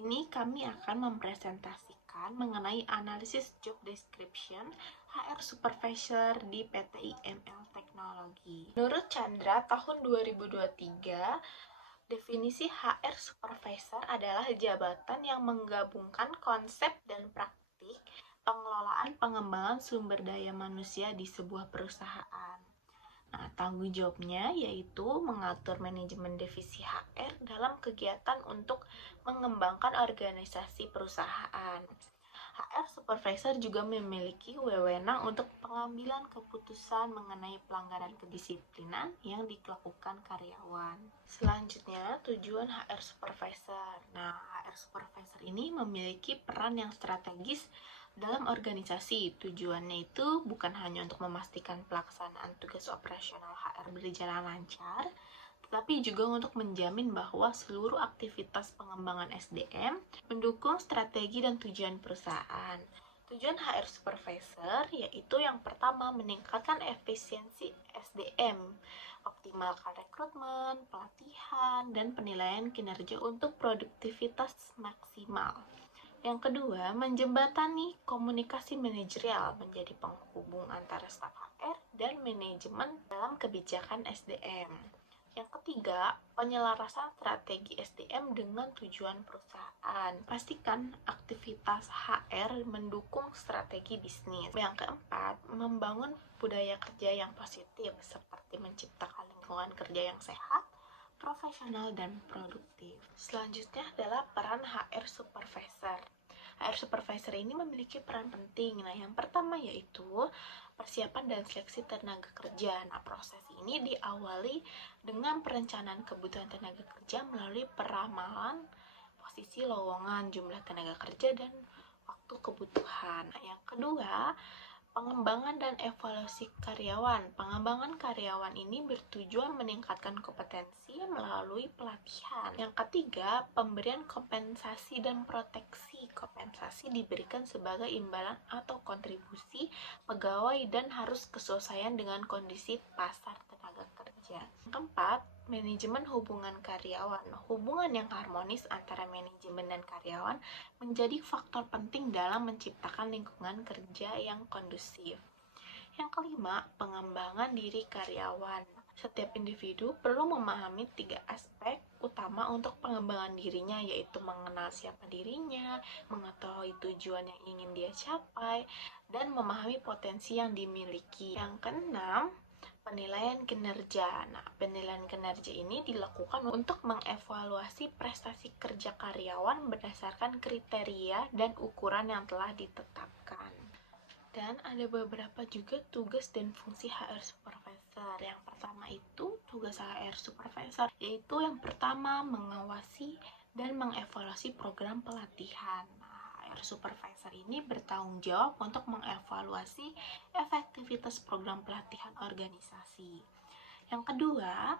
sini kami akan mempresentasikan mengenai analisis job description HR Supervisor di PT IML Teknologi. Menurut Chandra, tahun 2023, definisi HR Supervisor adalah jabatan yang menggabungkan konsep dan praktik pengelolaan pengembangan sumber daya manusia di sebuah perusahaan. Nah, tanggung jawabnya yaitu mengatur manajemen divisi HR dalam kegiatan untuk mengembangkan organisasi perusahaan. HR Supervisor juga memiliki wewenang untuk pengambilan keputusan mengenai pelanggaran kedisiplinan yang dilakukan karyawan. Selanjutnya, tujuan HR Supervisor. Nah, HR Supervisor ini memiliki peran yang strategis dalam organisasi. Tujuannya itu bukan hanya untuk memastikan pelaksanaan tugas operasional HR berjalan lancar, tetapi juga untuk menjamin bahwa seluruh aktivitas pengembangan SDM mendukung strategi dan tujuan perusahaan. Tujuan HR Supervisor yaitu yang pertama meningkatkan efisiensi SDM, optimalkan rekrutmen, pelatihan, dan penilaian kinerja untuk produktivitas maksimal. Yang kedua, menjembatani komunikasi manajerial menjadi penghubung antara staf HR dan manajemen dalam kebijakan SDM. Yang ketiga, penyelarasan strategi SDM dengan tujuan perusahaan. Pastikan aktivitas HR mendukung strategi bisnis. Yang keempat, membangun budaya kerja yang positif seperti menciptakan lingkungan kerja yang sehat, profesional, dan produktif. Selanjutnya adalah peran HR Supervisor. HR Supervisor ini memiliki peran penting. Nah, yang pertama yaitu persiapan dan seleksi tenaga kerja. Nah, proses ini diawali dengan perencanaan kebutuhan tenaga kerja melalui peramalan posisi lowongan, jumlah tenaga kerja, dan waktu kebutuhan. Nah, yang kedua, pengembangan dan evaluasi karyawan. Pengembangan karyawan ini bertujuan meningkatkan kompetensi melalui pelatihan. Yang ketiga, pemberian kompensasi dan proteksi. Kompensasi diberikan sebagai imbalan atau kontribusi pegawai dan harus kesesuaian dengan kondisi pasar tenaga kerja. Yang keempat, manajemen hubungan karyawan. Hubungan yang harmonis antara manajemen dan karyawan menjadi faktor penting dalam menciptakan lingkungan kerja yang kondusif. Yang kelima, pengembangan diri karyawan. Setiap individu perlu memahami 3 aspek utama untuk pengembangan dirinya, yaitu mengenal siapa dirinya, mengetahui tujuan yang ingin dia capai, dan memahami potensi yang dimiliki. Yang keenam, penilaian kinerja. Nah, penilaian kinerja ini dilakukan untuk mengevaluasi prestasi kerja karyawan berdasarkan kriteria dan ukuran yang telah ditetapkan. Dan ada beberapa juga tugas dan fungsi HR Supervisor. Yang pertama itu tugas HR Supervisor, yaitu yang pertama mengawasi dan mengevaluasi program pelatihan. HR Supervisor ini bertanggung jawab untuk mengevaluasi efektivitas program pelatihan organisasi. Yang kedua,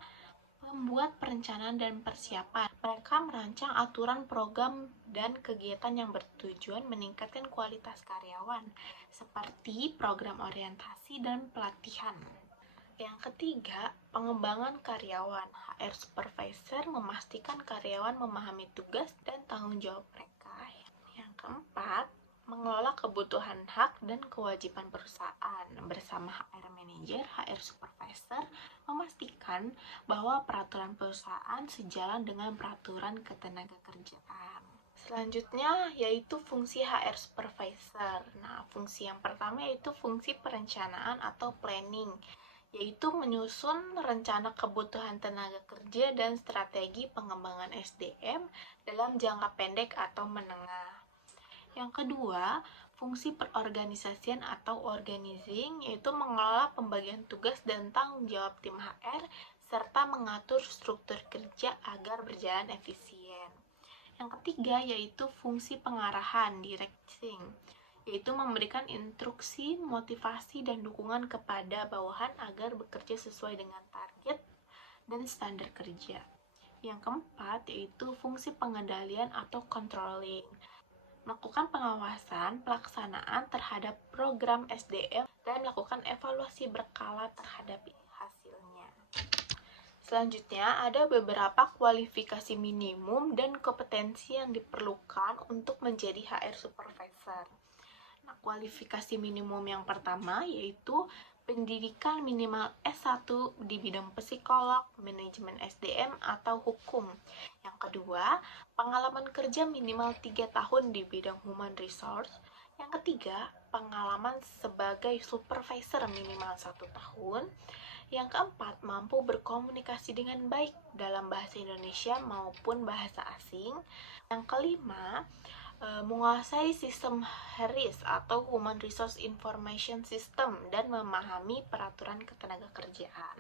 membuat perencanaan dan persiapan. Mereka merancang aturan program dan kegiatan yang bertujuan meningkatkan kualitas karyawan, seperti program orientasi dan pelatihan. Yang ketiga, pengembangan karyawan. HR Supervisor memastikan karyawan memahami tugas dan tanggung jawab mereka. Yang keempat, mengelola kebutuhan hak dan kewajiban perusahaan. Bersama HR Manager, HR Supervisor memastikan bahwa peraturan perusahaan sejalan dengan peraturan ketenagakerjaan. Selanjutnya yaitu fungsi HR Supervisor. Nah, fungsi yang pertama yaitu fungsi perencanaan atau planning, yaitu menyusun rencana kebutuhan tenaga kerja dan strategi pengembangan SDM dalam jangka pendek atau menengah. Yang kedua, fungsi perorganisasian atau organizing, yaitu mengelola pembagian tugas dan tanggung jawab tim HR, serta mengatur struktur kerja agar berjalan efisien. Yang ketiga, yaitu fungsi pengarahan, directing, yaitu memberikan instruksi, motivasi, dan dukungan kepada bawahan agar bekerja sesuai dengan target dan standar kerja. Yang keempat, yaitu fungsi pengendalian atau controlling, melakukan pengawasan pelaksanaan terhadap program SDM dan melakukan evaluasi berkala terhadap hasilnya. Selanjutnya, ada beberapa kualifikasi minimum dan kompetensi yang diperlukan untuk menjadi HR Supervisor. Nah, kualifikasi minimum yang pertama yaitu pendidikan minimal S1 di bidang psikolog, manajemen SDM, atau hukum. Yang kedua, pengalaman kerja minimal 3 tahun di bidang human resource. Yang ketiga, pengalaman sebagai supervisor minimal 1 tahun. Yang keempat, mampu berkomunikasi dengan baik dalam bahasa Indonesia maupun bahasa asing. Yang kelima, menguasai sistem HRIS atau Human Resource Information System dan memahami peraturan ketenagakerjaan.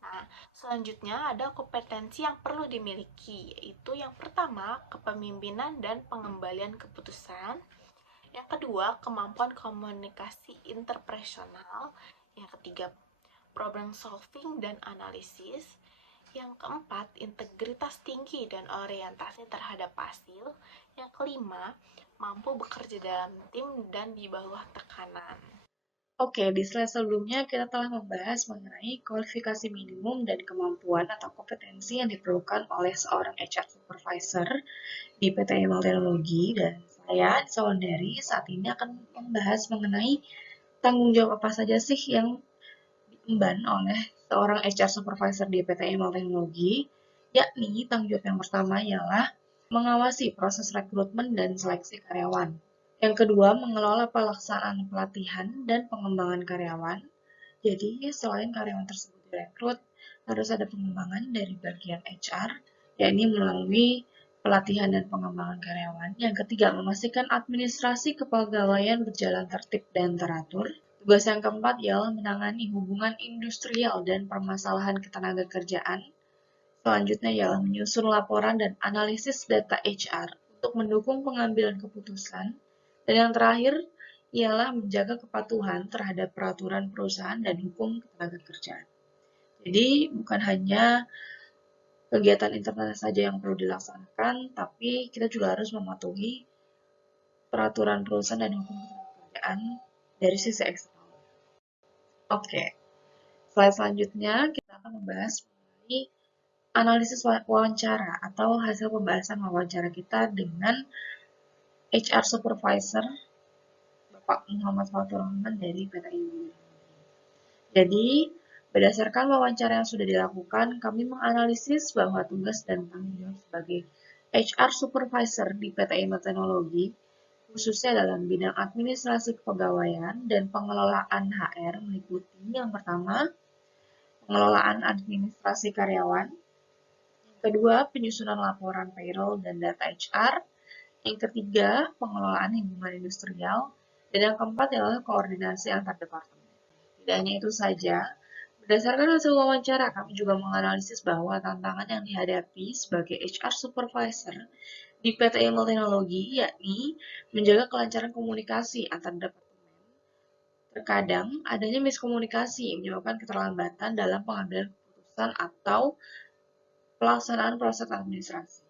Nah, selanjutnya ada kompetensi yang perlu dimiliki, yaitu yang pertama, kepemimpinan dan pengembalian keputusan. Yang kedua, kemampuan komunikasi interpersonal. Yang ketiga, problem solving dan analisis. Yang keempat, integritas tinggi dan orientasi terhadap hasil. Yang kelima, mampu bekerja dalam tim dan di bawah tekanan. Oke, di slide sebelumnya kita telah membahas mengenai kualifikasi minimum dan kemampuan atau kompetensi yang diperlukan oleh seorang HR Supervisor di PT IML Teknologi, dan saya, Saundari, saat ini akan membahas mengenai tanggung jawab apa saja sih yang diemban oleh seorang HR Supervisor di PT IML Teknologi, yakni tanggung jawab yang pertama ialah mengawasi proses rekrutmen dan seleksi karyawan. Yang kedua, mengelola pelaksanaan pelatihan dan pengembangan karyawan. Jadi, selain karyawan tersebut direkrut, harus ada pengembangan dari bagian HR, yakni melalui pelatihan dan pengembangan karyawan. Yang ketiga, memastikan administrasi kepegawaian berjalan tertib dan teratur. Tugas yang keempat ialah menangani hubungan industrial dan permasalahan ketenagakerjaan. Selanjutnya ialah menyusun laporan dan analisis data HR untuk mendukung pengambilan keputusan. Dan yang terakhir ialah menjaga kepatuhan terhadap peraturan perusahaan dan hukum ketenagakerjaan. Jadi bukan hanya kegiatan internal saja yang perlu dilaksanakan, tapi kita juga harus mematuhi peraturan perusahaan dan hukum ketenagakerjaan dari sisi eksternal. Oke, slide selanjutnya kita akan membahas mengenai analisis wawancara atau hasil pembahasan wawancara kita dengan HR Supervisor Bapak Muhammad Fatur Rahman dari PT IML. Jadi, berdasarkan wawancara yang sudah dilakukan, kami menganalisis bahwa tugas dan tanggung jawab sebagai HR Supervisor di PT IML Teknologi, khususnya dalam bidang administrasi kepegawaian dan pengelolaan HR, meliputi yang pertama, pengelolaan administrasi karyawan, yang kedua, penyusunan laporan payroll dan data HR, yang ketiga, pengelolaan hubungan industrial, dan yang keempat adalah koordinasi antar departemen. Tidak hanya itu saja, berdasarkan hasil wawancara, kami juga menganalisis bahwa tantangan yang dihadapi sebagai HR Supervisor di PT IML Teknologi yakni menjaga kelancaran komunikasi antar departemen. Terkadang, adanya miskomunikasi menyebabkan keterlambatan dalam pengambilan keputusan atau pelaksanaan proses administrasi.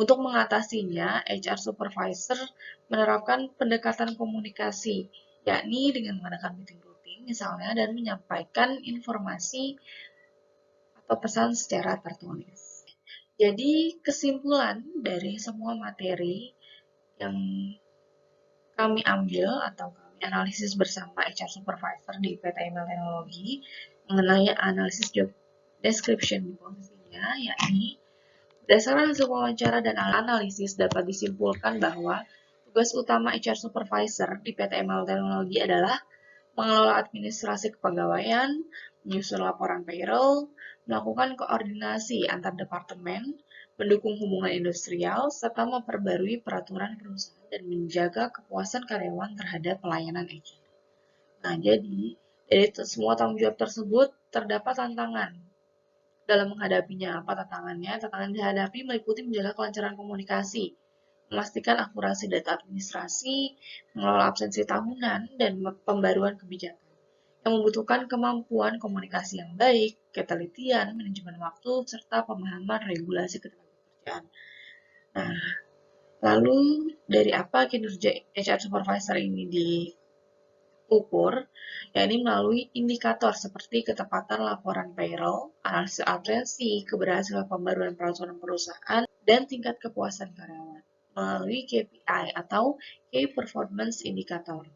Untuk mengatasinya, HR Supervisor menerapkan pendekatan komunikasi, yakni dengan mengadakan meeting rutin misalnya dan menyampaikan informasi atau pesan secara tertulis. Jadi, kesimpulan dari semua materi yang kami ambil atau kami analisis bersama HR Supervisor di PT IML Teknologi mengenai analisis job description di posisinya, yakni berdasarkan hasil wawancara dan analisis dapat disimpulkan bahwa tugas utama HR Supervisor di PT IML Teknologi adalah mengelola administrasi kepegawaian, menyusun laporan payroll, melakukan koordinasi antar departemen, mendukung hubungan industrial, serta memperbarui peraturan perusahaan dan menjaga kepuasan karyawan terhadap pelayanan HR. Nah, jadi dari semua tanggung jawab tersebut terdapat tantangan dalam menghadapinya. Apa tantangannya? Tantangan dihadapi meliputi menjaga kelancaran komunikasi, memastikan akurasi data administrasi, mengelola absensi tahunan, dan pembaruan kebijakan yang membutuhkan kemampuan komunikasi yang baik, ketelitian, manajemen waktu, serta pemahaman regulasi ketenagakerjaan. Nah, lalu dari apa kinerja HR Supervisor ini ukur, yakni melalui indikator seperti ketepatan laporan payroll, analisis atensi, keberhasilan pembaruan peraturan perusahaan, dan tingkat kepuasan karyawan melalui KPI atau Key Performance Indicator.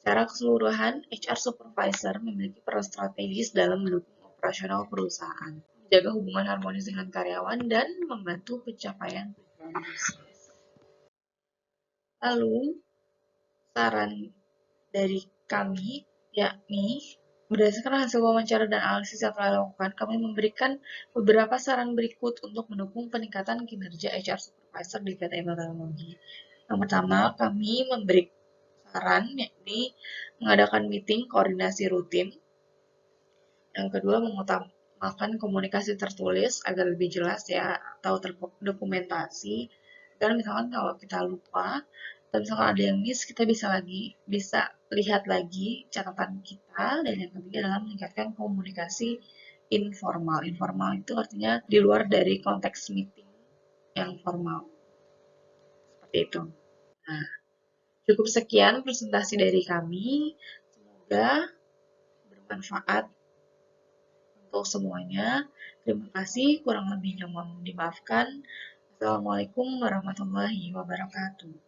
Secara keseluruhan, HR Supervisor memiliki peran strategis dalam mendukung operasional perusahaan, menjaga hubungan harmonis dengan karyawan, dan membantu pencapaian tujuan bisnis. Lalu, saran dari kami, yakni berdasarkan hasil wawancara dan analisis yang telah dilakukan, kami memberikan beberapa saran berikut untuk mendukung peningkatan kinerja HR Supervisor di PT IML Teknologi. Yang pertama, kami memberi saran, yakni mengadakan meeting koordinasi rutin. Yang kedua, mengutamakan komunikasi tertulis agar lebih jelas ya, atau terdokumentasi. Dan misalkan kalau kita lupa, dan misalkan ada yang miss, kita bisa lihat lagi catatan kita. Dan yang ketiga adalah meningkatkan komunikasi informal. Informal itu artinya di luar dari konteks meeting yang formal. Seperti itu. Nah, cukup sekian presentasi dari kami. Semoga bermanfaat untuk semuanya. Terima kasih, kurang lebihnya mohon dimaafkan. Assalamualaikum warahmatullahi wabarakatuh.